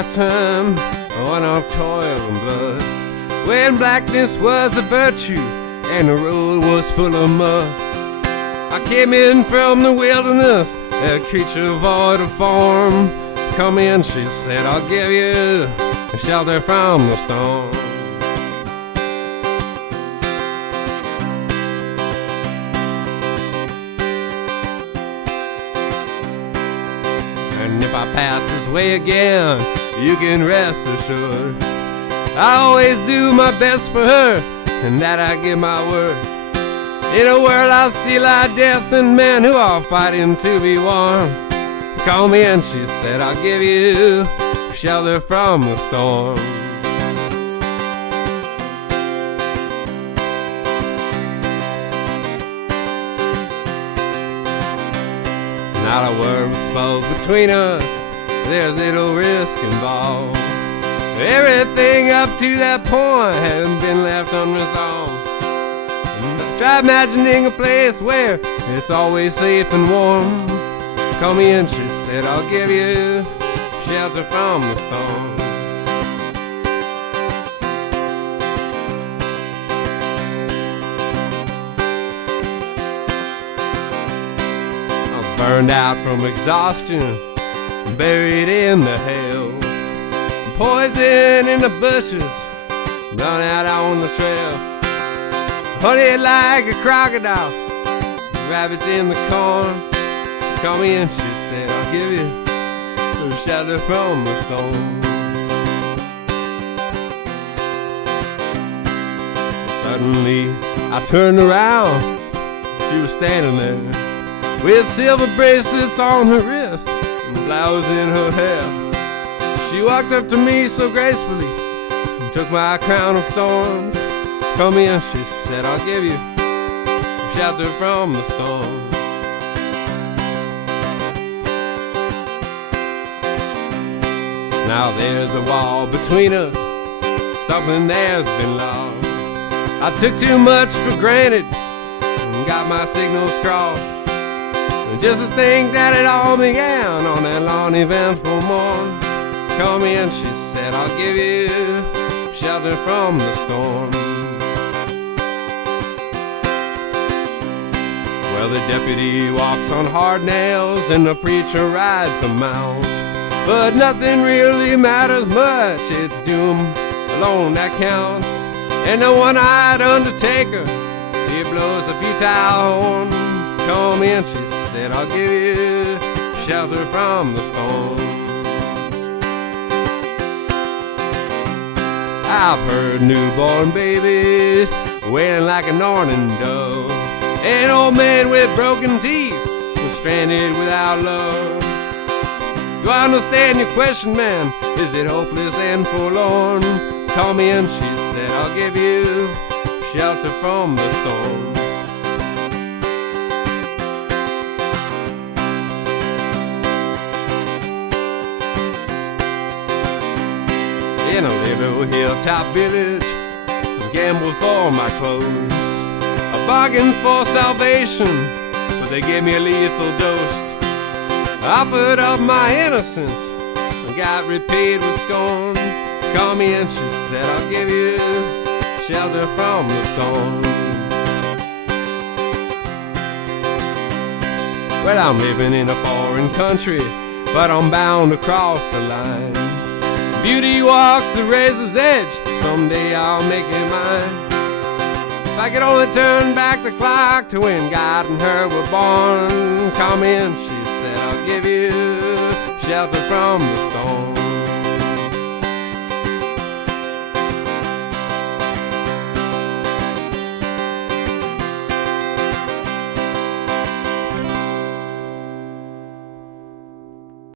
lifetime, one of toil and blood. When blackness was a virtue and the road was full of mud. I came in from the wilderness, a creature void of form. Come in, she said, I'll give you a shelter from the storm. And if I pass this way again, you can rest assured I always do my best for her, and that I give my word. In a world I'll still lie death and men who are fighting to be warm. Call me and she said, I'll give you shelter from the storm. Not a word was spoke between us, there's little risk involved. Everything up to that point hadn't been left unresolved. Try imagining a place where it's always safe and warm. Call me and she said, I'll give you shelter from the storm. I'm burned out from exhaustion, buried in the hail. Poison in the bushes, run out on the trail. Honey like a crocodile, rabbits in the corn. Call me and she said, I'll give you a shelter from the storm. Suddenly I turned around, she was standing there with silver bracelets on her wrist and flowers in her hair. She walked up to me so gracefully and took my crown of thorns. Come in, she said, I'll give you shelter from the storm. Now there's a wall between us, something there's been lost. I took too much for granted and got my signals crossed. And just to think that it all began on that long eventful morn. Call me and she said, I'll give you shelter from the storm. Well, the deputy walks on hard nails and the preacher rides a mount. But nothing really matters much, it's doom alone that counts. And the one-eyed undertaker, he blows a futile horn. Call me and she said, I'll give you shelter from the storm. I've heard newborn babies wailing like an mourning dove. An old man with broken teeth was stranded without love. Do I understand your question, man? Is it hopeless and forlorn? Call me and she said, I'll give you shelter from the storm. In a little hilltop village, I gambled for my clothes. I bargained for salvation, but they gave me a lethal dose. I offered up my innocence and got repaid with scorn. Call me and she said, I'll give you shelter from the storm. Well, I'm living in a foreign country, but I'm bound to cross the line. Beauty walks the razor's edge, someday I'll make it mine. If I could only turn back the clock to when God and her were born. Call me and she said, I'll give you shelter from the storm.